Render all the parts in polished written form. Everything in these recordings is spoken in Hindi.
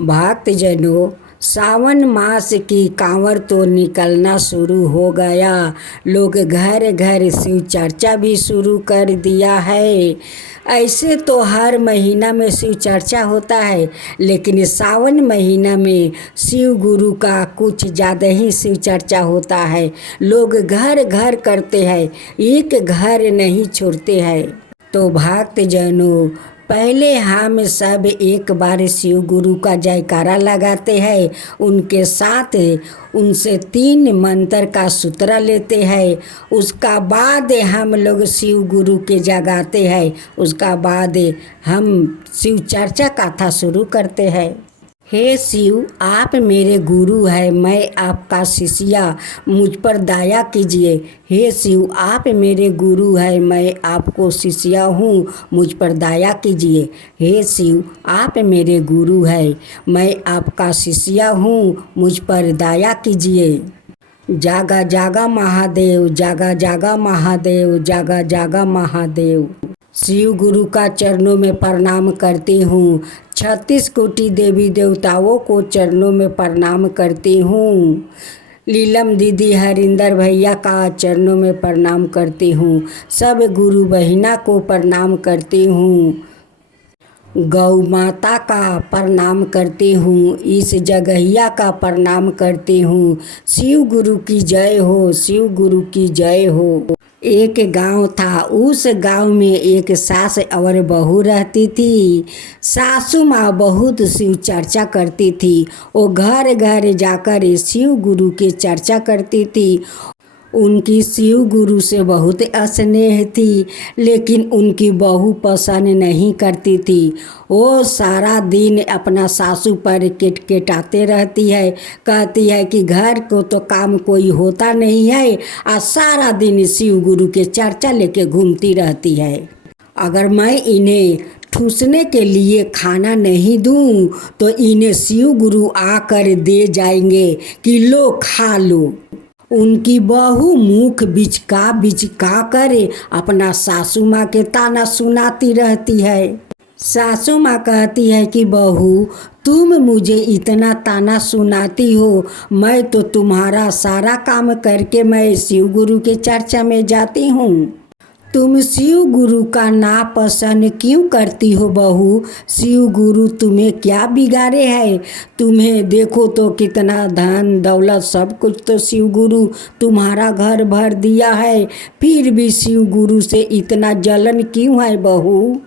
भक्तजनों, सावन मास की कांवर तो निकलना शुरू हो गया। लोग घर घर शिव चर्चा भी शुरू कर दिया है। ऐसे तो हर महीना में शिव चर्चा होता है, लेकिन सावन महीना में शिव गुरु का कुछ ज़्यादा ही शिव चर्चा होता है। लोग घर घर करते हैं, एक घर नहीं छोड़ते हैं। तो भक्तजनों, पहले हम सब एक बार शिव गुरु का जयकारा लगाते हैं, उनके साथ उनसे 3 मंत्र का सूत्र लेते हैं। उसका बाद हम लोग शिव गुरु के जगाते हैं। उसका बाद हम शिव चर्चा कथा शुरू करते हैं। हे शिव, आप मेरे गुरु हैं, मैं आपका शिष्या, मुझ पर दया कीजिए। हे शिव, आप मेरे गुरु हैं, मैं आपको शिष्या हूँ, मुझ पर दया कीजिए। हे शिव, आप मेरे गुरु हैं, मैं आपका शिष्या हूँ, मुझ पर दया कीजिए। जागा जागा महादेव, जागा जागा महादेव, जागा जागा महादेव। शिव गुरु का चरणों में प्रणाम करती हूँ। 36 कोटि देवी देवताओं को चरणों में प्रणाम करती हूँ। लीलम दीदी, हरिंदर भैया का चरणों में प्रणाम करती हूँ। सब गुरु बहिना को प्रणाम करती हूँ। गौ माता का प्रणाम करती हूँ। इस जगहिया का प्रणाम करती हूँ। शिव गुरु की जय हो, शिव गुरु की जय हो। एक गांव था, उस गांव में एक सास और बहू रहती थी। सासू माँ बहुत शिव चर्चा करती थी। वो घर घर जाकर शिव गुरु की चर्चा करती थी। उनकी शिव गुरु से बहुत स्नेह थी, लेकिन उनकी बहू पसंद नहीं करती थी। वो सारा दिन अपना सासू पर किटकिटाते रहती है, कहती है कि घर को तो काम कोई होता नहीं है, और सारा दिन शिव गुरु के चर्चा लेके घूमती रहती है। अगर मैं इन्हें ठूसने के लिए खाना नहीं दूं, तो इन्हें शिव गुरु आकर दे जाएंगे कि लो खा लो। उनकी बहू मुख बिचका कर अपना सासू माँ के ताना सुनाती रहती है। सासू माँ कहती है कि बहू, तुम मुझे इतना ताना सुनाती हो, मैं तो तुम्हारा सारा काम करके मैं शिव गुरु के चर्चा में जाती हूँ। तुम शिव गुरु का नापसंद क्यों करती हो बहू? शिव गुरु तुम्हें क्या बिगाड़े है? तुम्हें देखो तो कितना धन दौलत सब कुछ तो शिव गुरु तुम्हारा घर भर दिया है, फिर भी शिव गुरु से इतना जलन क्यों है बहू?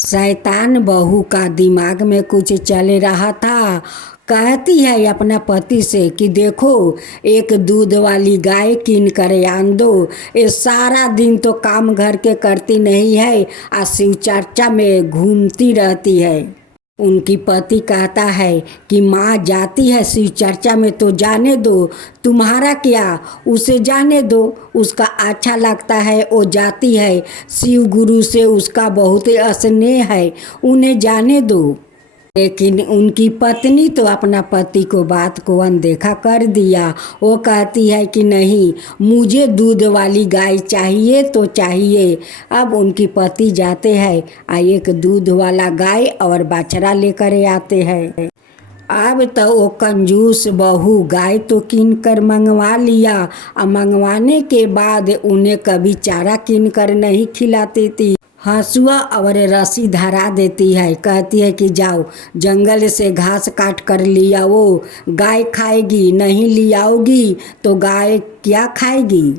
शैतान बहू का दिमाग में कुछ चल रहा था। कहती है अपना पति से कि देखो, एक दूध वाली गाय कीन कर आन दो। ये सारा दिन तो काम घर के करती नहीं है, और शिव चर्चा में घूमती रहती है। उनकी पति कहता है कि माँ जाती है शिव चर्चा में तो जाने दो, तुम्हारा क्या, उसे जाने दो, उसका अच्छा लगता है, वो जाती है। शिव गुरु से उसका बहुत स्नेह है, उन्हें जाने दो। लेकिन उनकी पत्नी तो अपना पति को बात को अनदेखा कर दिया। वो कहती है कि नहीं, मुझे दूध वाली गाय चाहिए तो चाहिए। अब उनकी पति जाते हैं और एक दूध वाला गाय और बछड़ा लेकर आते हैं। अब तो वो कंजूस बहू गाय तो कीन कर मंगवा लिया, और मंगवाने के बाद उन्हें कभी चारा कीन कर नहीं खिलाती थी। हंसुआ और रस्सी धरा देती है, कहती है कि जाओ जंगल से घास काट कर लिया, वो गाय खाएगी, नहीं लियाओगी तो गाय क्या खाएगी?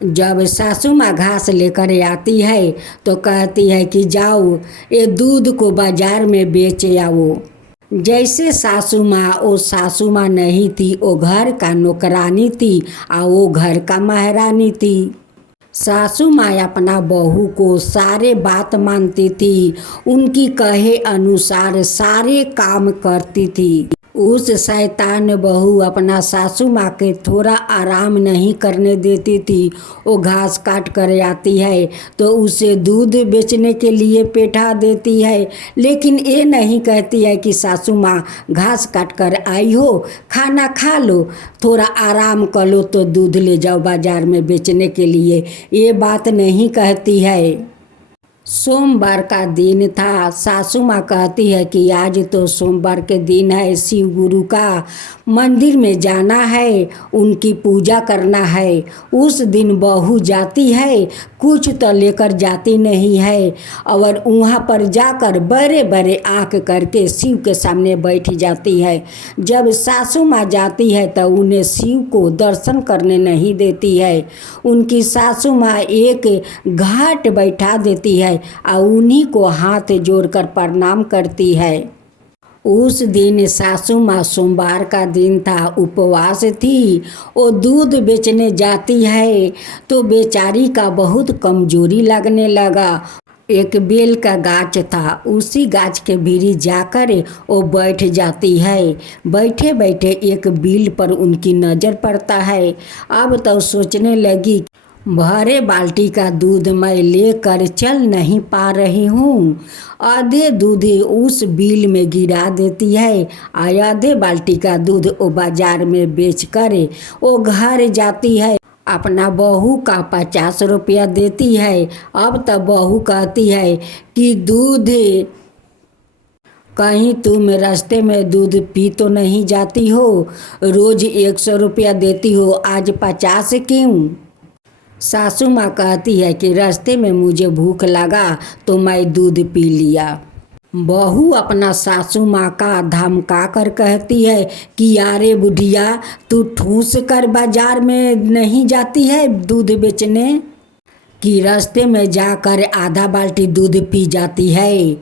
जब सासू माँ घास लेकर आती है तो कहती है कि जाओ ये दूध को बाजार में बेच आओ। जैसे सासू माँ, वो सासू माँ नहीं थी, वो घर का नौकरानी थी और वो घर का महारानी थी। सासू माँ अपना बहू को सारे बात मानती थी, उनकी कहे अनुसार सारे काम करती थी। उस शैतान बहू अपना सासू माँ के थोड़ा आराम नहीं करने देती थी। वो घास काट कर आती है तो उसे दूध बेचने के लिए बैठा देती है, लेकिन ये नहीं कहती है कि सासू माँ घास काट कर आई हो, खाना खा लो, थोड़ा आराम कर लो तो दूध ले जाओ बाजार में बेचने के लिए, ये बात नहीं कहती है। सोमवार का दिन था। सासू माँ कहती है कि आज तो सोमवार के दिन है, शिव गुरु का मंदिर में जाना है, उनकी पूजा करना है। उस दिन बहू जाती है, कुछ तो लेकर जाती नहीं है और वहाँ पर जाकर बड़े बड़े आँख करके शिव के सामने बैठ जाती है। जब सासू माँ जाती है तो उन्हें शिव को दर्शन करने नहीं देती है। उनकी सासू माँ एक घाट बैठा देती है और उन्हीं को हाथ जोड़कर प्रणाम करती है। उस दिन सासू माँ, सोमवार का दिन था, उपवास थी। वो दूध बेचने जाती है तो बेचारी का बहुत कमजोरी लगने लगा। एक बेल का गाछ था, उसी गाछ के भीरी जाकर वो बैठ जाती है। बैठे बैठे एक बिल पर उनकी नज़र पड़ता है। अब तो सोचने लगी, भरे बाल्टी का दूध मैं लेकर चल नहीं पा रही हूँ। आधे दूध उस बिल में गिरा देती है और आधे बाल्टी का दूध वो बाजार में बेचकर वो घर जाती है। अपना बहू का 50 रुपया देती है। अब तो बहू कहती है कि दूध, कहीं तुम रास्ते में दूध पी तो नहीं जाती हो? रोज़ 100 रुपया देती हो, आज 50 क्यों? सासू माँ कहती है कि रास्ते में मुझे भूख लगा तो मैं दूध पी लिया। बहू अपना सासू माँ का धमका कर कहती है कि यारे बुढ़िया, तू ठूस कर बाजार में नहीं जाती है दूध बेचने, कि रास्ते में जाकर आधा बाल्टी दूध पी जाती है?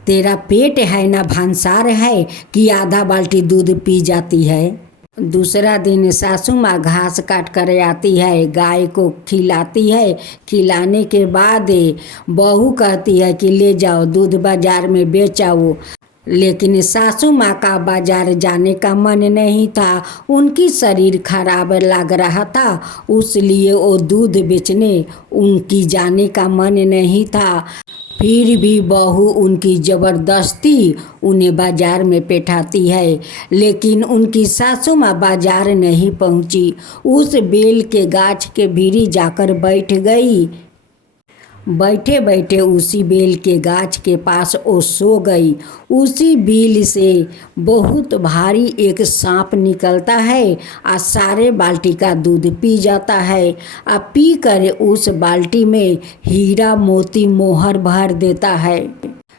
तेरा पेट है ना भंसार है कि आधा बाल्टी दूध पी जाती है? दूसरा दिन सासू माँ घास काट कर आती है, गाय को खिलाती है। खिलाने के बाद बहू कहती है कि ले जाओ दूध बाजार में बेचाओ। लेकिन सासू माँ का बाजार जाने का मन नहीं था, उनकी शरीर खराब लग रहा था, उसलिए वो दूध बेचने उनकी जाने का मन नहीं था। फिर भी बहू उनकी ज़बरदस्ती उन्हें बाजार में बैठाती है। लेकिन उनकी सासू माँ बाजार नहीं पहुँची, उस बेल के गाछ के भीरी जाकर बैठ गई। बैठे बैठे उसी बेल के गाछ के पास वो सो गई। उसी बेल से बहुत भारी एक सांप निकलता है और सारे बाल्टी का दूध पी जाता है। और पी कर उस बाल्टी में हीरा मोती मोहर भर देता है।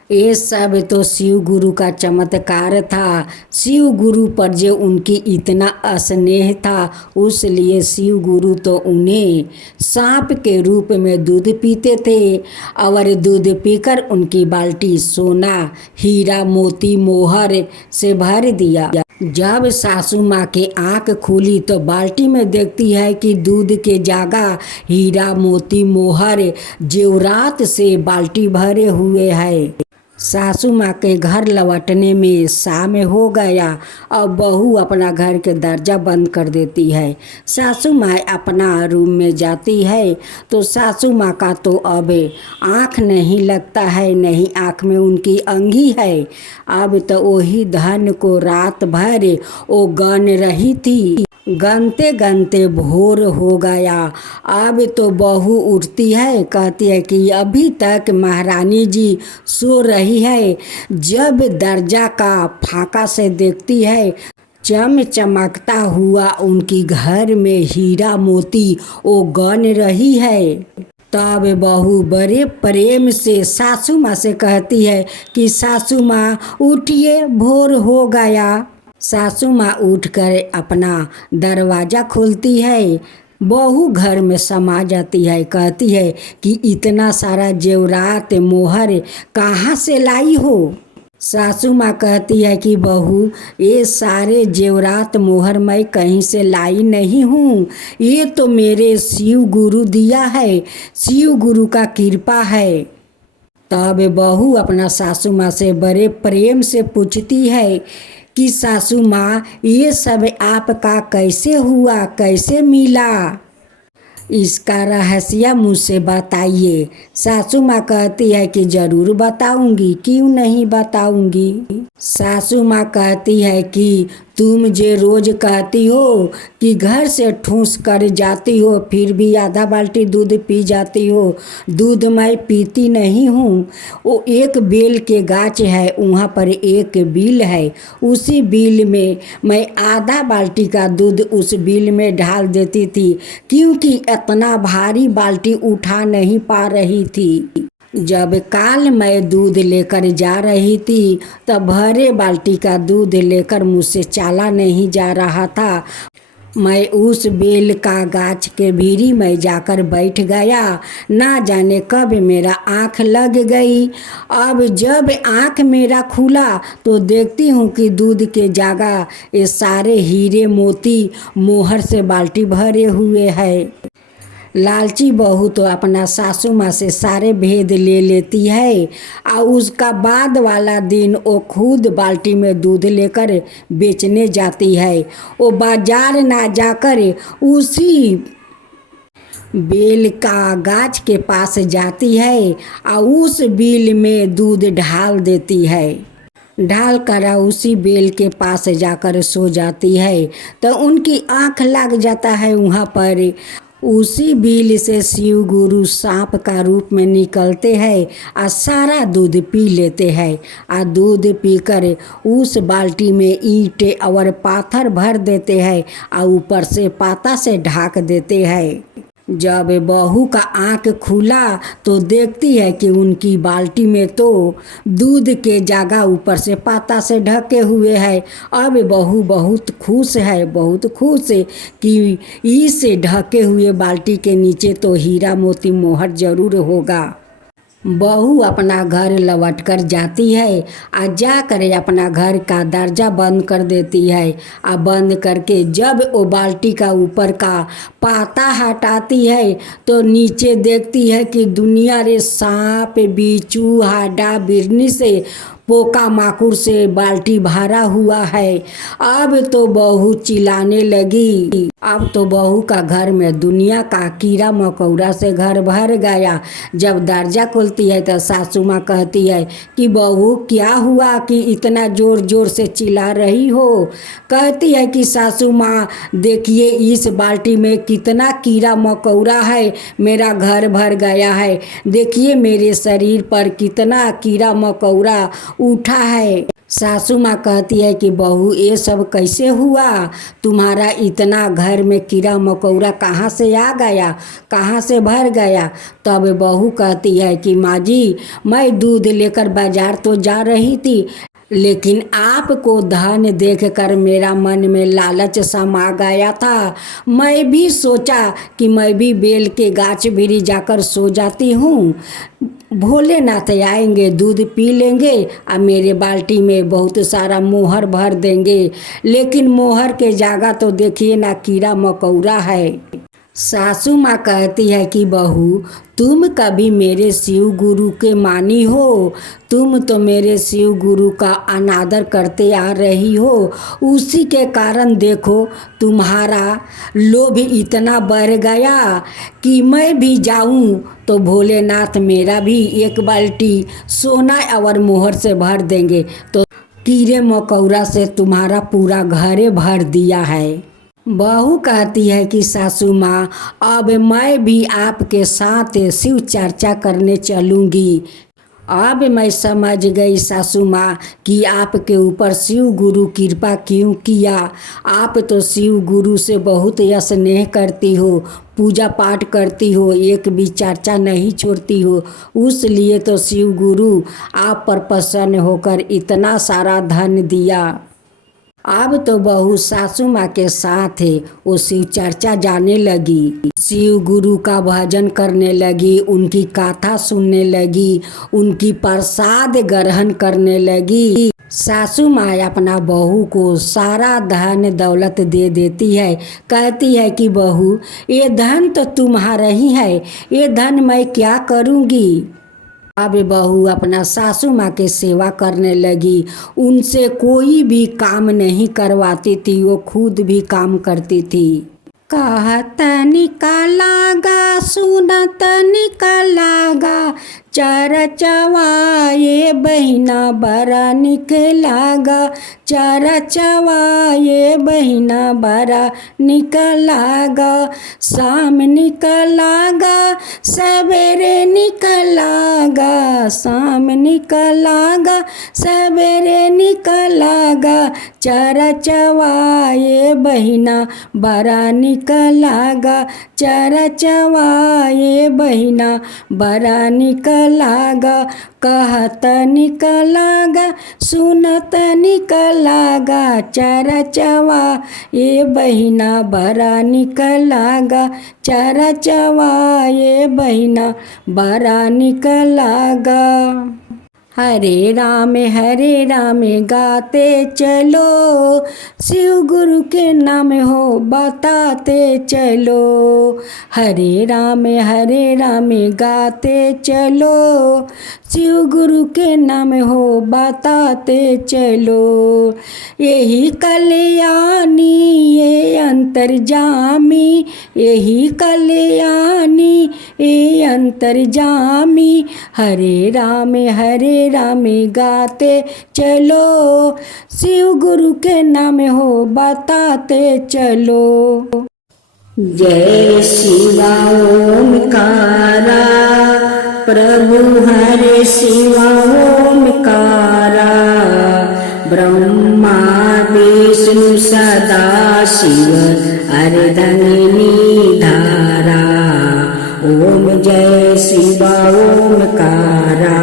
ये सब तो शिव गुरु का चमत्कार था। शिव गुरु पर जो उनकी इतना स्नेह था, उसलिए शिव गुरु तो उन्हें सांप के रूप में दूध पीते थे और दूध पीकर उनकी बाल्टी सोना, हीरा, मोती, मोहर से भर दिया। जब सासू माँ की आँख खुली तो बाल्टी में देखती है कि दूध के जगह हीरा, मोती, मोहर, जेवरात से बाल्टी भरे हुए है। सासू माँ के घर लौटने में शाम हो गया और बहू अपना घर के दरजा बंद कर देती है। सासू माँ अपना रूम में जाती है तो सासू माँ का तो अब आँख नहीं लगता है, नहीं आँख में उनकी अंगी है। अब तो वही धन को रात भर वो गन रही थी। गनते गनते भोर हो गया। अब तो बहू उठती है, कहती है कि अभी तक महारानी जी सो रही है। जब दरजा का फाका से देखती है, चमचमकता हुआ उनकी घर में हीरा मोती वो गन रही है। तब बहू बड़े प्रेम से सासू माँ से कहती है कि सासू माँ उठिए, भोर हो गया। सासू माँ उठकर अपना दरवाज़ा खोलती है। बहू घर में समा जाती है, कहती है कि इतना सारा जेवरात मोहर कहाँ से लाई हो? सासू माँ कहती है कि बहू, ये सारे जेवरात मोहर मैं कहीं से लाई नहीं हूँ, ये तो मेरे शिव गुरु दिया है, शिव गुरु का कृपा है। तब बहू अपना सासू माँ से बड़े प्रेम से पूछती है कि सासू माँ, ये सब आपका कैसे हुआ, कैसे मिला? इसका रहस्य मुझसे बताइए। सासू माँ कहती है कि ज़रूर बताऊंगी, क्यों नहीं बताऊंगी। सासू माँ कहती है कि तुम जे रोज कहती हो कि घर से ठूस कर जाती हो, फिर भी आधा बाल्टी दूध पी जाती हो। दूध मैं पीती नहीं हूँ। वो एक बेल के गाछ है, वहाँ पर एक बिल है। उसी बिल में मैं आधा बाल्टी का दूध उस बिल में डाल देती थी, क्योंकि इतना भारी बाल्टी उठा नहीं पा रही थी। जब काल मैं दूध लेकर जा रही थी, तब भरे बाल्टी का दूध लेकर मुझसे चाला नहीं जा रहा था। मैं उस बेल का गाछ के भीरी में जाकर बैठ गया। ना जाने कब मेरा आँख लग गई। अब जब आँख मेरा खुला तो देखती हूँ कि दूध के जगह ये सारे हीरे मोती मोहर से बाल्टी भरे हुए है। लालची बहू तो अपना सासू माँ से सारे भेद ले लेती है, और उसका बाद वाला दिन वो खुद बाल्टी में दूध लेकर बेचने जाती है। वो बाजार ना जाकर उसी बेल का गाछ के पास जाती है और उस बिल में दूध ढाल देती है। ढाल कर उसी बेल के पास जाकर सो जाती है, तो उनकी आँख लग जाता है। वहाँ पर उसी बिल से शिव गुरु सांप का रूप में निकलते हैं और सारा दूध पी लेते हैं। और दूध पीकर उस बाल्टी में ईंटें और पाथर भर देते हैं और ऊपर से पाता से ढाक देते हैं। जब बहू का आँख खुला तो देखती है कि उनकी बाल्टी में तो दूध के जगह ऊपर से पाता से ढके हुए है। अब बहू बहुत खुश है, बहुत खुश है कि इस ढके हुए बाल्टी के नीचे तो हीरा मोती मोहर जरूर होगा। बहू अपना घर लौट कर जाती है और जाकर अपना घर का दरजा बंद कर देती है। और बंद करके जब वो बाल्टी का ऊपर का पाता हटाती है तो नीचे देखती है कि दुनिया रे सांप बिच्छू हाडा बिरनी से पोका माकुर से बाल्टी भरा हुआ है। अब तो बहू चिल्लाने लगी। अब तो बहू का घर में दुनिया का कीड़ा मकोड़ा से घर भर गया। जब दरजा खोलती है तो सासू माँ कहती है कि बहू क्या हुआ कि इतना जोर जोर से चिल्ला रही हो। कहती है कि सासू माँ देखिए इस बाल्टी में कितना कीड़ा मकोड़ा है, मेरा घर भर गया है। देखिए मेरे शरीर पर कितना कीड़ा मकोड़ा उठा है। सासू माँ कहती है कि बहू ये सब कैसे हुआ, तुम्हारा इतना घर में कीड़ा मकोड़ा कहाँ से आ गया, कहाँ से भर गया। तब बहू कहती है कि माँ जी मैं दूध लेकर बाजार तो जा रही थी, लेकिन आपको धन देखकर मेरा मन में लालच समा गया था। मैं भी सोचा कि मैं भी बेल के गाछ भीरी जाकर सो जाती हूँ। भोलेनाथ आएंगे, दूध पी लेंगे और मेरे बाल्टी में बहुत सारा मोहर भर देंगे। लेकिन मोहर के जगह तो देखिए ना कीड़ा मकोड़ा है। सासू माँ कहती है कि बहू तुम कभी मेरे शिव गुरु के मानी हो, तुम तो मेरे शिव गुरु का अनादर करते आ रही हो। उसी के कारण देखो तुम्हारा लोभ इतना बढ़ गया कि मैं भी जाऊं तो भोलेनाथ मेरा भी एक बाल्टी सोना और मोहर से भर देंगे। तो कीड़े मकोड़ा से तुम्हारा पूरा घरे भर दिया है। बहू कहती है कि सासू माँ अब मैं भी आपके साथ शिव चर्चा करने चलूँगी। अब मैं समझ गई सासू माँ कि आपके ऊपर शिव गुरु कृपा क्यों किया। आप तो शिव गुरु से बहुत स्नेह करती हो, पूजा पाठ करती हो, एक भी चर्चा नहीं छोड़ती हो। उस लिए तो शिव गुरु आप पर प्रसन्न होकर इतना सारा धन दिया। अब तो बहू सासू माँ के साथ वो शिव चर्चा जाने लगी, शिव गुरु का भजन करने लगी, उनकी कथा सुनने लगी, उनकी प्रसाद ग्रहण करने लगी। सासू माँ अपना बहू को सारा धन दौलत दे देती है। कहती है कि बहू ये धन तो तुम्हारा ही है, ये धन मैं क्या करूँगी। अब बहू अपना सासू माँ के सेवा करने लगी, उनसे कोई भी काम नहीं करवाती थी, वो खुद भी काम करती थी। कहत निकालागा सुनत निकालागा, चारा चवाए बहिना बड़ा निक लागा, चारा चवाए बहिना बड़ा निक लागा। शाम निक लागा सवेरे निक लागा, शाम निक लागा सवेरे निक लागा। चारा चवाए बहिना बड़ा निक लागा, चारा चवाए बहिना बड़ा निक लागा। कहत निक लागा सुनत निक लागा, चारा चवाए बहिना बड़ा निक लागा, चारा चवाए बहिना बड़ा निक लागा। हरे राम गाते चलो, शिव गुरु के नाम हो बताते चलो। हरे राम गाते चलो, शिव गुरु के नाम हो बताते चलो। यही कल्याणी ये अंतर्जामी, यही कल्याणी ये अंतर्जामी। हरे राम गाते चलो, शिव गुरु के नाम हो बताते चलो। जय शिवा ओमकारा, प्रभु हरे शिवा ओमकारा। ब्रह्मा विष्णु सदा शिव अर्धंगिनी धारा। ओम जय शिवा ओमकारा।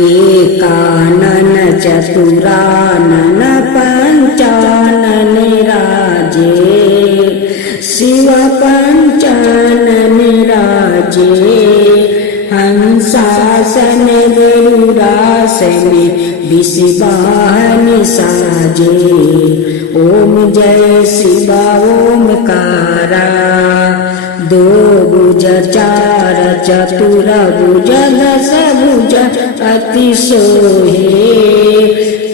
एकानन चतुरानन पंचानन राजे, शिव पंचानन राजे। हंसासन गरुड़ासन विषवाहन साजे। ओम जय शिवा ओमकारा। दो भुज चार चतुर भुज दस भुज अति सोहे।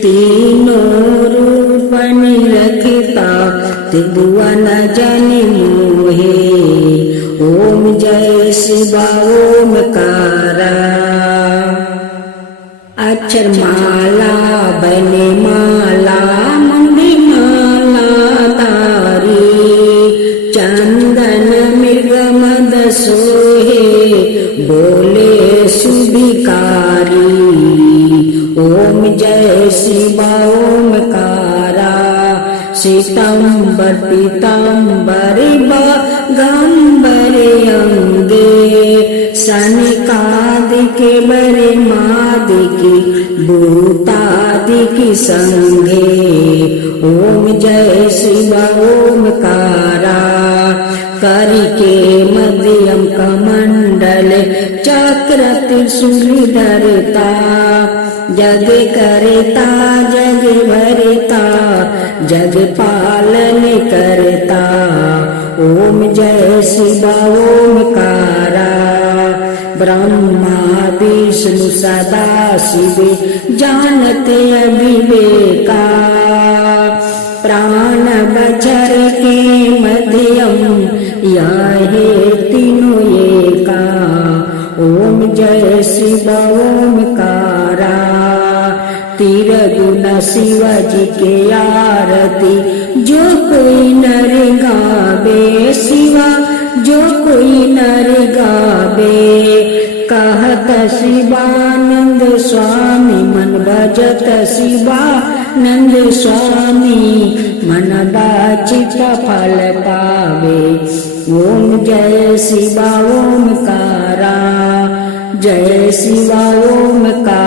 तीनों रूप निरखता त्रिभुवन जन मोहे। ओम जय शिवा ओमकारा। अक्षर माला बने माला मुंडी माला तारी। चंदन मृग मद सोहे बोले सुभिकारी। ओम जय शिवा ओमकारा। श्वेतांबर पीतांबर बागंबर अंगे। सनकादिक बरे मादिक भूतादिक संगे। ओम जय शिवा ओमकारा। करके मध्यम कमंडल चक्र त्रिशूल धरता। जग करता जग भरता, जग पालन करता। ओम जय शिवा ओमकारा। ब्रह्मा विष्णु सदा शिव जानते अविवेका। प्राण बचर के मध्यम याहे तीनों एका। ओम जय शिवा ओमकारा। तिरगुण शिव जी के आरती जो कोई नर गावे। शिवा जो कोई नर गावे। कहत शिवानंद स्वामी मन भजत शिवानंद स्वामी। मन वांछित फल पावे। ओम जय शिवा ओमकारा। जय शिवा ओमकारा।